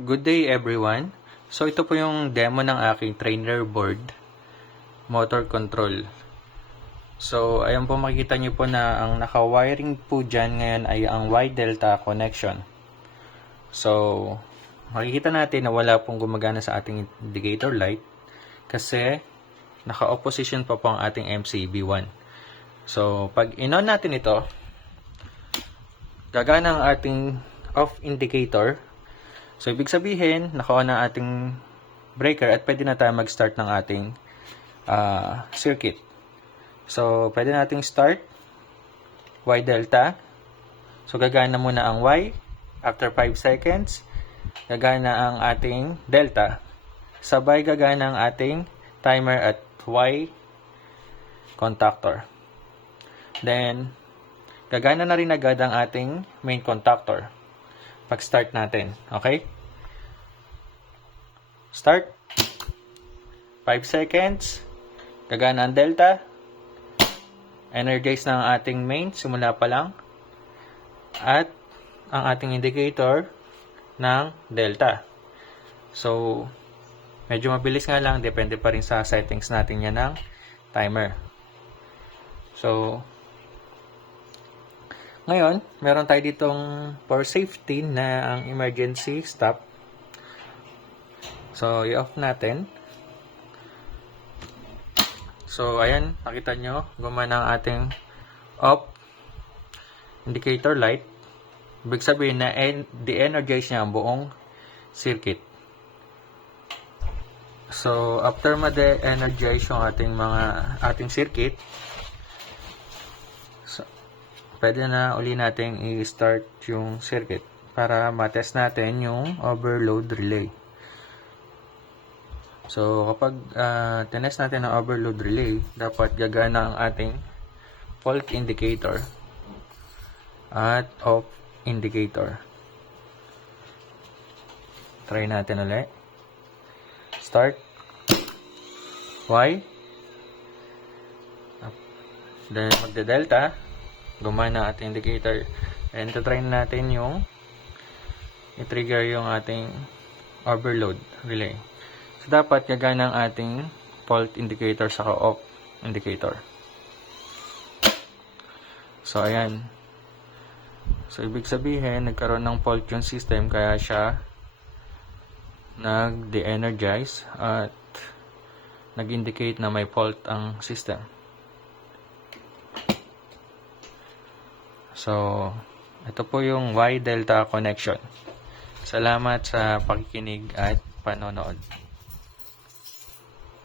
Good day everyone. So ito po yung demo ng aking trainer board motor control. So ayan po, makikita nyo po na ang naka-wiring po dyan ngayon ay ang Y-Delta connection. So makikita natin na wala pong gumagana sa ating indicator light kasi naka-opposition pa po ang ating MCB1. So pag in-on natin ito, gagana ang ating off indicator. So, ibig sabihin, naka-on ang ating breaker at pwede na tayo mag-start ng ating circuit. So, pwede nating start Y delta. So, gagana muna ang Y. After 5 seconds, gagana ang ating delta. Sabay gagana ang ating timer at Y contactor. Then, gagana na rin agad ang ating main contactor pag-start natin. Okay? Start. 5 seconds. Gagana ang delta. Energize na ang ating main. Simula pa lang. At ang ating indicator ng delta. So, medyo mabilis nga lang. Depende pa rin sa settings natin yan ng timer. So, ngayon, meron tayo ditong for safety na ang emergency stop. So, i-off natin. So, ayan, nakita nyo, gumana ang ating off indicator light. Ibig sabihin na de-energize niya ang buong circuit. So, after ma-de-energize yung ating circuit, pwede na uli natin i-start yung circuit para matest natin yung overload relay. So, kapag tinest natin ang overload relay, dapat gagana ang ating fault indicator at off indicator. Try natin ulit. Start. Y. Then, magde-delta. Gumana ang ating indicator. And try natin yung i-trigger yung ating overload relay. So, dapat gagana ang ating fault indicator saka off indicator. So, ayan. So, ibig sabihin, nagkaroon ng fault yung system kaya siya nag-de-energize at nag-indicate na may fault ang system. So, ito po yung Y-Delta connection. Salamat sa pakikinig at panonood.